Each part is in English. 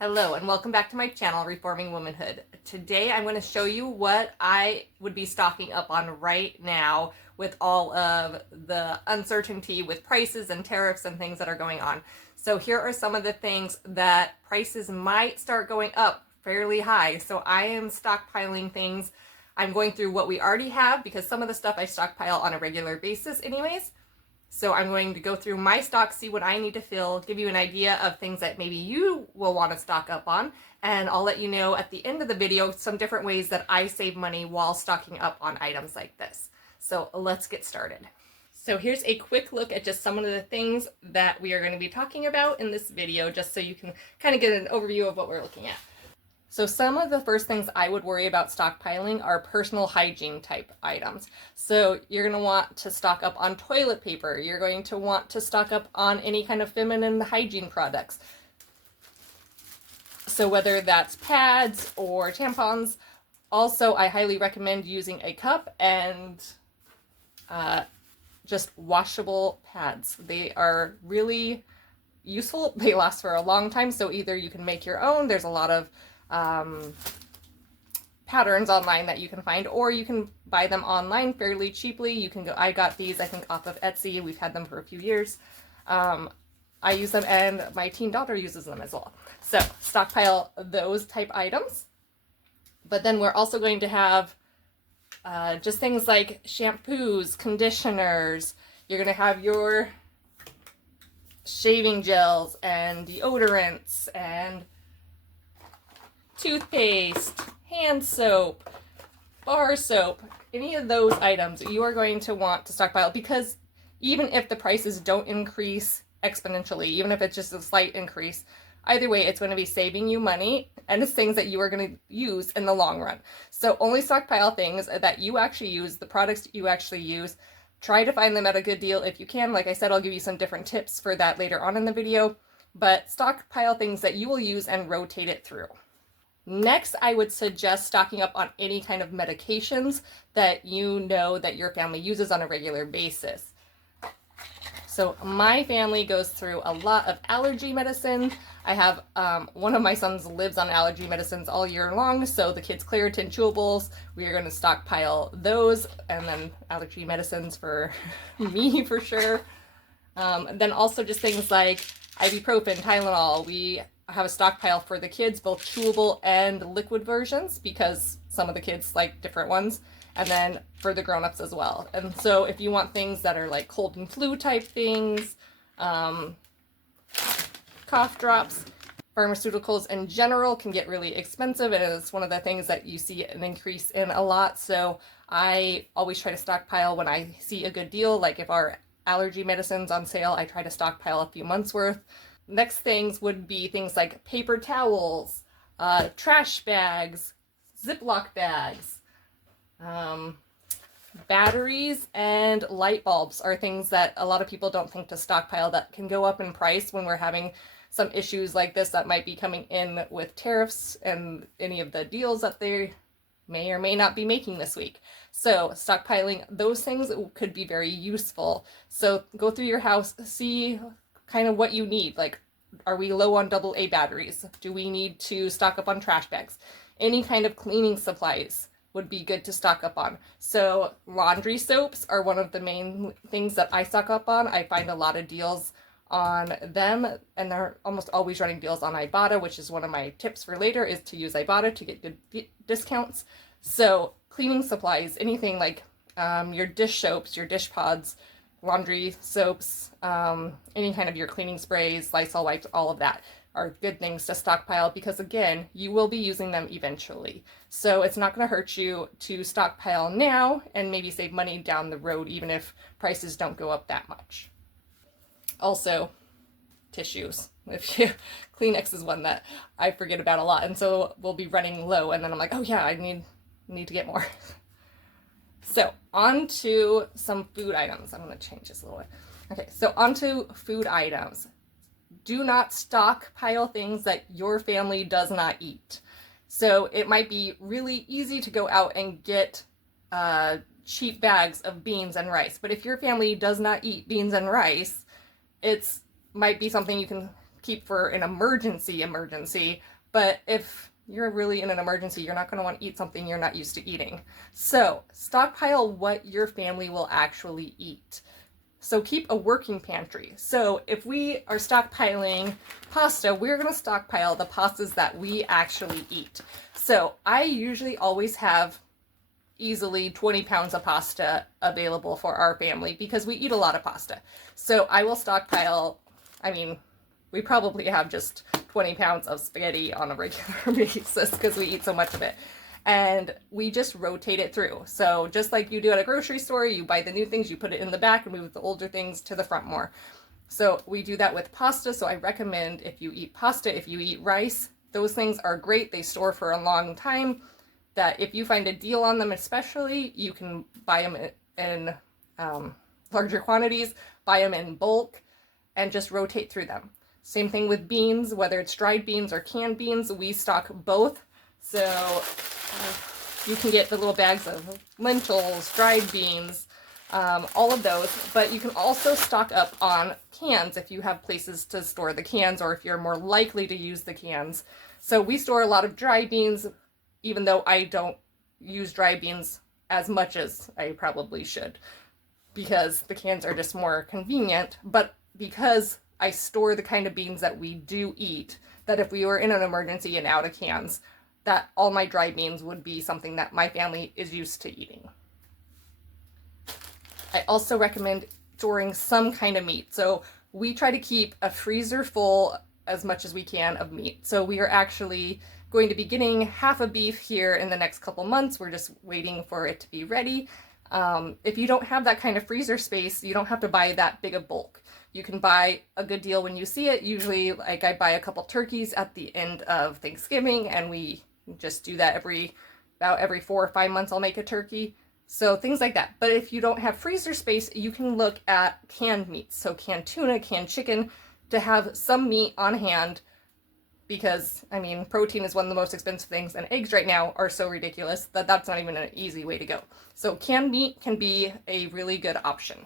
Hello and welcome back to my channel, Reforming Womanhood. Today I'm going to show you what I would be stocking up on right now with all of the uncertainty with prices and tariffs and things that are going on. So here are some of the things that prices might start going up fairly high. So I am stockpiling things. I'm going through what we already have because some of the stuff I stockpile on a regular basis anyways. So I'm going to go through my stock, see what I need to fill, give you an idea of things that maybe you will want to stock up on, and I'll let you know at the end of the video some different ways that I save money while stocking up on items like this. So let's get started. So here's a quick look at just some of the things that we are going to be talking about in this video, just so you can kind of get an overview of what we're looking at. So some of the first things I would worry about stockpiling are personal hygiene type items. So you're going to want to stock up on toilet paper. You're going to want to stock up on any kind of feminine hygiene products. So whether that's pads or tampons. Also, I highly recommend using a cup and just washable pads. They are really useful. They last for a long time. So either you can make your own. There's a lot of patterns online that you can find, or you can buy them online fairly cheaply. You can go, I got these I think off of Etsy. We've had them for a few years. I use them and my teen daughter uses them as well. So stockpile those type items. But then we're also going to have just things like shampoos, conditioners. You're going to have your shaving gels and deodorants and toothpaste, hand soap, bar soap, any of those items you are going to want to stockpile, because even if the prices don't increase exponentially, even if it's just a slight increase, either way it's going to be saving you money, and it's things that you are going to use in the long run. So only stockpile things that you actually use, the products you actually use. Try to find them at a good deal if you can. Like I said, I'll give you some different tips for that later on in the video, but stockpile things that you will use and rotate it through. Next, I would suggest stocking up on any kind of medications that you know that your family uses on a regular basis. So my family goes through a lot of allergy medicine. I have one of my sons lives on allergy medicines all year long, so the kids' Claritin chewables, we are going to stockpile those, and then allergy medicines for me for sure. Then also just things like ibuprofen, Tylenol. We have a stockpile for the kids, both chewable and liquid versions, because some of the kids like different ones, and then for the grown-ups as well. And so if you want things that are like cold and flu type things, cough drops, pharmaceuticals in general can get really expensive, and it's one of the things that you see an increase in a lot. So I always try to stockpile when I see a good deal. Like if our allergy medicine's on sale, I try to stockpile a few months worth. Next things would be things like paper towels, trash bags, Ziploc bags, batteries, and light bulbs are things that a lot of people don't think to stockpile, that can go up in price when we're having some issues like this that might be coming in with tariffs and any of the deals that they may or may not be making this week. So stockpiling those things could be very useful. So go through your house, see kind of what you need. Like, are we low on AA batteries? Do we need to stock up on trash bags? Any kind of cleaning supplies would be good to stock up on. So laundry soaps are one of the main things that I stock up on. I find a lot of deals on them, and they're almost always running deals on Ibotta, which is one of my tips for later, is to use Ibotta to get good discounts. So cleaning supplies, anything like your dish soaps, your dish pods, laundry soaps, any kind of your cleaning sprays, Lysol wipes, all of that are good things to stockpile, because again, you will be using them eventually. So it's not going to hurt you to stockpile now and maybe save money down the road, even if prices don't go up that much. Also, tissues. Kleenex is one that I forget about a lot, and so we'll be running low, and then I'm like, oh yeah, I need to get more. So on to some food items. I'm going to change this a little bit. Okay, so on to food items. Do not stockpile things that your family does not eat. So it might be really easy to go out and get cheap bags of beans and rice, but if your family does not eat beans and rice, it's might be something you can keep for an emergency, but if you're really in an emergency, you're not going to want to eat something you're not used to eating. So stockpile what your family will actually eat. So keep a working pantry. So if we are stockpiling pasta, we're going to stockpile the pastas that we actually eat. So I usually always have easily 20 pounds of pasta available for our family because we eat a lot of pasta. So I will stockpile, I mean, we probably have just 20 pounds of spaghetti on a regular basis because we eat so much of it. And we just rotate it through. So just like you do at a grocery store, you buy the new things, you put it in the back and move the older things to the front more. So we do that with pasta. So I recommend if you eat pasta, if you eat rice, those things are great. They store for a long time. That if you find a deal on them especially, you can buy them in larger quantities, buy them in bulk, and just rotate through them. Same thing with beans, whether it's dried beans or canned beans, we stock both. So you can get the little bags of lentils, dried beans, all of those, but you can also stock up on cans if you have places to store the cans or if you're more likely to use the cans. So we store a lot of dried beans, even though I don't use dried beans as much as I probably should because the cans are just more convenient, but because I store the kind of beans that we do eat, that if we were in an emergency and out of cans, that all my dried beans would be something that my family is used to eating. I also recommend storing some kind of meat. So we try to keep a freezer full as much as we can of meat. So we are actually going to be getting half a beef here in the next couple months. We're just waiting for it to be ready. If you don't have that kind of freezer space, you don't have to buy that big a bulk. You can buy a good deal when you see it. Usually, like I buy a couple turkeys at the end of Thanksgiving, and we just do that about every 4 or 5 months I'll make a turkey. So things like that. But if you don't have freezer space, you can look at canned meats. So canned tuna, canned chicken, to have some meat on hand because, I mean, protein is one of the most expensive things, and eggs right now are so ridiculous that that's not even an easy way to go. So canned meat can be a really good option.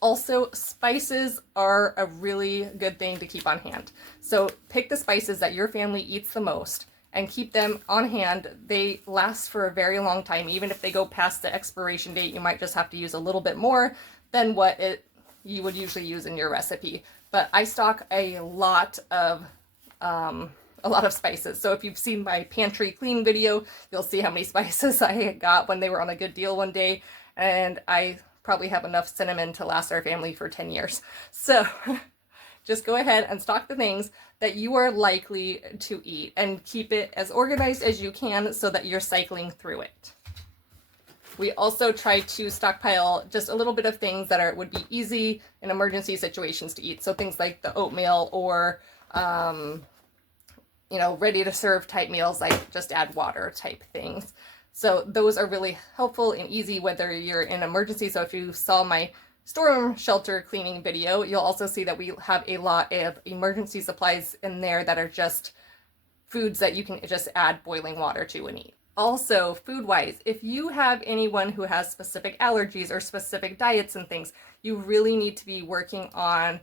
Also, spices are a really good thing to keep on hand. So pick the spices that your family eats the most and keep them on hand. They last for a very long time. Even if they go past the expiration date, you might just have to use a little bit more than what you would usually use in your recipe. But I stock a lot of spices. So if you've seen my pantry clean video, you'll see how many spices I got when they were on a good deal one day. And I probably have enough cinnamon to last our family for 10 years. So just go ahead and stock the things that you are likely to eat and keep it as organized as you can so that you're cycling through it. We also try to stockpile just a little bit of things that would be easy in emergency situations to eat. So things like the oatmeal or, ready to serve type meals, like just add water type things. So those are really helpful and easy whether you're in emergency. So if you saw my storm shelter cleaning video, you'll also see that we have a lot of emergency supplies in there that are just foods that you can just add boiling water to and eat. Also, food-wise, if you have anyone who has specific allergies or specific diets and things, you really need to be working on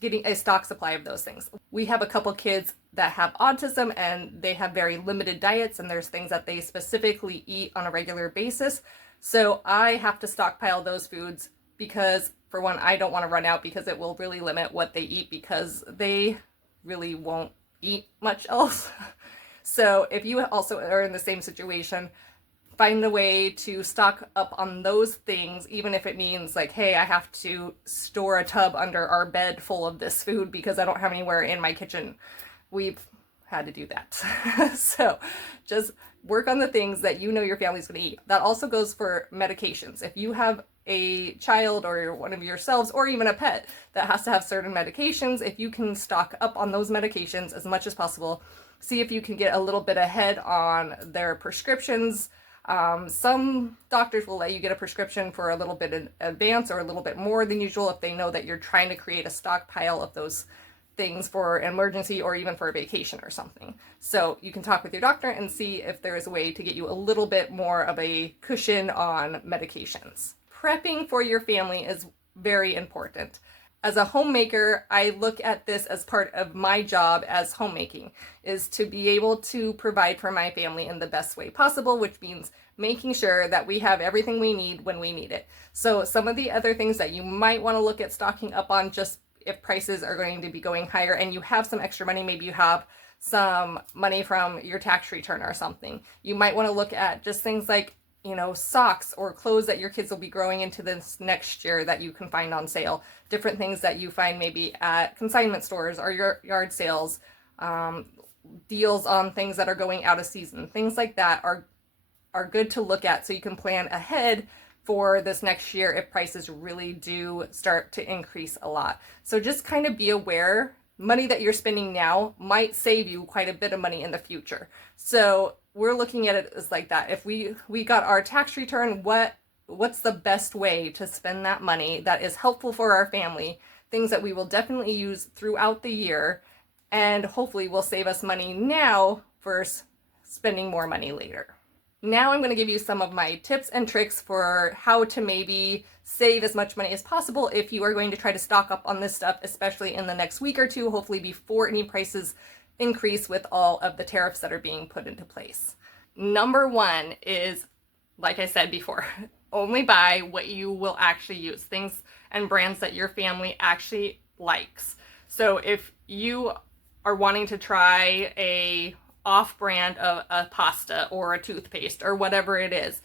getting a stock supply of those things. We have a couple kids that have autism and they have very limited diets, and there's things that they specifically eat on a regular basis. So I have to stockpile those foods because, for one, I don't want to run out because it will really limit what they eat because they really won't eat much else. So if you also are in the same situation, find a way to stock up on those things, even if it means like, hey, I have to store a tub under our bed full of this food because I don't have anywhere in my kitchen. We've had to do that. So just work on the things that you know your family's going to eat. That also goes for medications. If you have a child or one of yourselves or even a pet that has to have certain medications, if you can stock up on those medications as much as possible, see if you can get a little bit ahead on their prescriptions. Some doctors will let you get a prescription for a little bit in advance or a little bit more than usual if they know that you're trying to create a stockpile of those things for an emergency or even for a vacation or something. So you can talk with your doctor and see if there is a way to get you a little bit more of a cushion on medications. Prepping for your family is very important. As a homemaker, I look at this as part of my job as homemaking, is to be able to provide for my family in the best way possible, which means making sure that we have everything we need when we need it. So some of the other things that you might want to look at stocking up on, just if prices are going to be going higher and you have some extra money, maybe you have some money from your tax return or something, you might want to look at just things like, you know, socks or clothes that your kids will be growing into this next year that you can find on sale, different things that you find maybe at consignment stores or your yard sales, deals on things that are going out of season. Things like that are good to look at so you can plan ahead for this next year if prices really do start to increase a lot. So just kind of be aware, money that you're spending now might save you quite a bit of money in the future. So we're looking at it as like that. If we got our tax return, what's the best way to spend that money that is helpful for our family, things that we will definitely use throughout the year, and hopefully will save us money now versus spending more money later. Now I'm going to give you some of my tips and tricks for how to maybe save as much money as possible if you are going to try to stock up on this stuff, especially in the next week or two, hopefully before any prices increase with all of the tariffs that are being put into place. Number one is, like I said before, only buy what you will actually use, things and brands that your family actually likes. So if you are wanting to try a off-brand of a pasta or a toothpaste or whatever it is,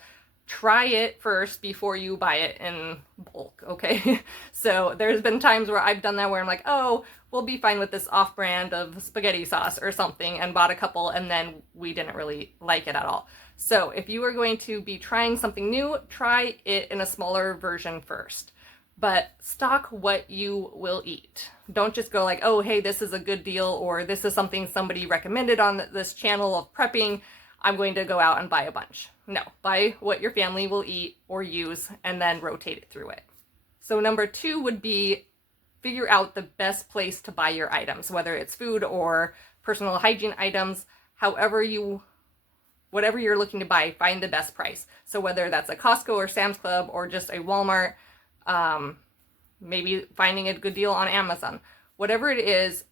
try it first before you buy it in bulk, okay? So there's been times where I've done that where I'm like, oh, we'll be fine with this off-brand of spaghetti sauce or something, and bought a couple, and then we didn't really like it at all. So if you are going to be trying something new, try it in a smaller version first. But stock what you will eat. Don't just go like, oh, hey, this is a good deal, or this is something somebody recommended on this channel of prepping, I'm going to go out and buy a bunch. No, buy what your family will eat or use and then rotate it through it. So number two would be figure out the best place to buy your items, whether it's food or personal hygiene items, whatever you're looking to buy, find the best price. So whether that's a Costco or Sam's Club or just a Walmart, maybe finding a good deal on Amazon, whatever it is,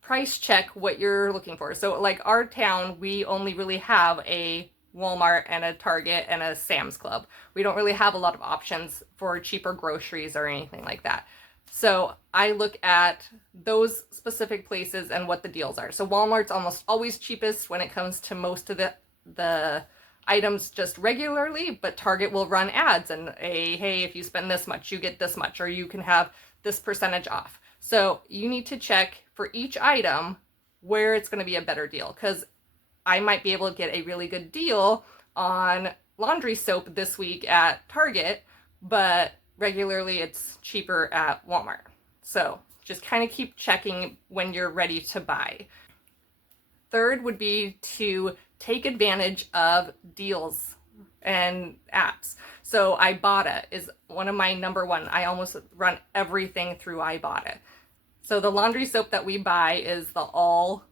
price check what you're looking for. So like our town, we only really have a Walmart and a Target and a Sam's Club. We don't really have a lot of options for cheaper groceries or anything like that. So I look at those specific places and what the deals are. So Walmart's almost always cheapest when it comes to most of the items just regularly, but Target will run ads and hey, if you spend this much, you get this much, or you can have this percentage off. So you need to check for each item where it's going to be a better deal, because I might be able to get a really good deal on laundry soap this week at Target, but regularly it's cheaper at Walmart. So just kind of keep checking when you're ready to buy. Third would be to take advantage of deals and apps. So Ibotta is one of my number one. I almost run everything through Ibotta. So the laundry soap that we buy is the All,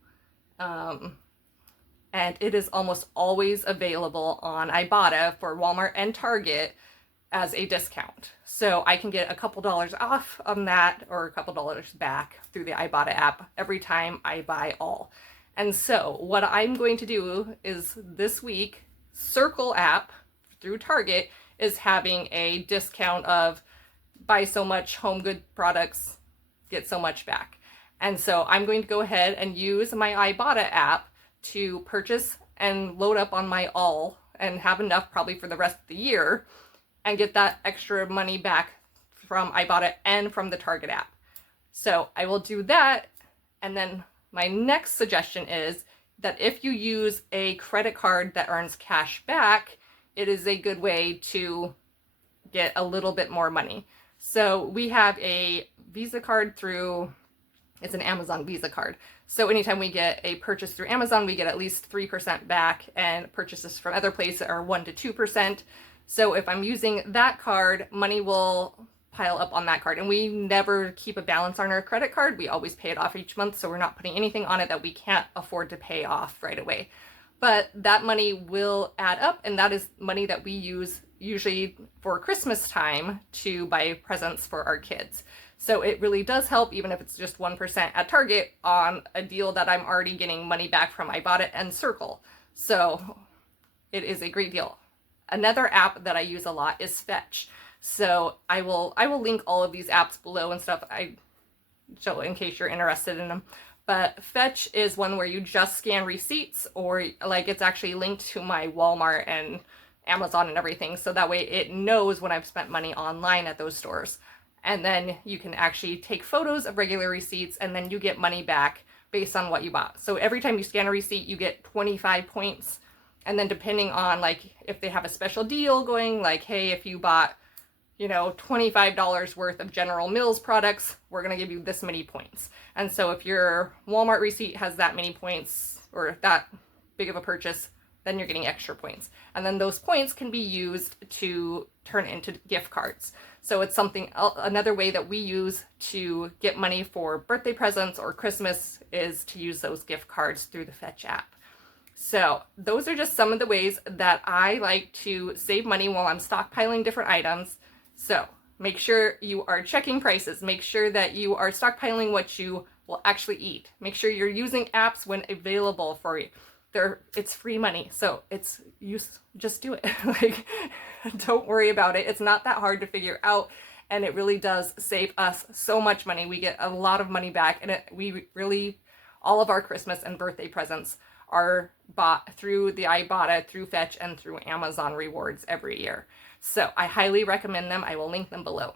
and it is almost always available on Ibotta for Walmart and Target as a discount. So I can get a couple dollars off on that, or a couple dollars back through the Ibotta app every time I buy All. And so what I'm going to do is this week, Circle app through Target is having a discount of buy so much home good products, get so much back. And so I'm going to go ahead and use my Ibotta app to purchase and load up on my All and have enough probably for the rest of the year and get that extra money back from Ibotta and from the Target app. So I will do that. And then my next suggestion is that if you use a credit card that earns cash back, it is a good way to get a little bit more money. So we have a Visa card through, it's an Amazon Visa card. So anytime we get a purchase through Amazon, we get at least 3% back, and purchases from other places are 1 to 2%. So if I'm using that card, money will pile up on that card, and we never keep a balance on our credit card. We always pay it off each month, so we're not putting anything on it that we can't afford to pay off right away. But that money will add up, and that is money that we use usually for Christmas time to buy presents for our kids. So it really does help, even if it's just 1% at Target on a deal that I'm already getting money back from. I bought it and Circle. So it is a great deal. Another app that I use a lot is Fetch. So I will link all of these apps below and stuff, so in case you're interested in them. But Fetch is one where you just scan receipts, or like it's actually linked to my Walmart and Amazon and everything, so that way it knows when I've spent money online at those stores. And then you can actually take photos of regular receipts, and then you get money back based on what you bought. So every time you scan a receipt, you get 25 points. And then depending on like if they have a special deal going, like, hey, if you bought, you know, $25 worth of General Mills products, we're going to give you this many points. And so if your Walmart receipt has that many points or that big of a purchase, then you're getting extra points. And then those points can be used to turn into gift cards. So it's something, another way that we use to get money for birthday presents or Christmas is to use those gift cards through the Fetch app. So those are just some of the ways that I like to save money while I'm stockpiling different items. So make sure you are checking prices. Make sure that you are stockpiling what you will actually eat. Make sure you're using apps when available for you. It's free money, so just do it. Like, don't worry about it. It's not that hard to figure out, and it really does save us so much money. We get a lot of money back, and all of our Christmas and birthday presents are bought through the Ibotta, through Fetch, and through Amazon rewards every year. So I highly recommend them. I will link them below.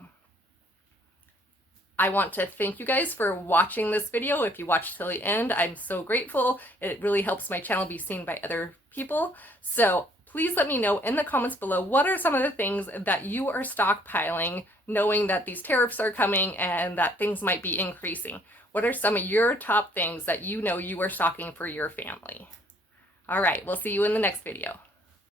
I want to thank you guys for watching this video. If you watched till the end, I'm so grateful. It really helps my channel be seen by other people. So please let me know in the comments below, what are some of the things that you are stockpiling, knowing that these tariffs are coming and that things might be increasing? What are some of your top things that you know you are stocking for your family? All right, we'll see you in the next video.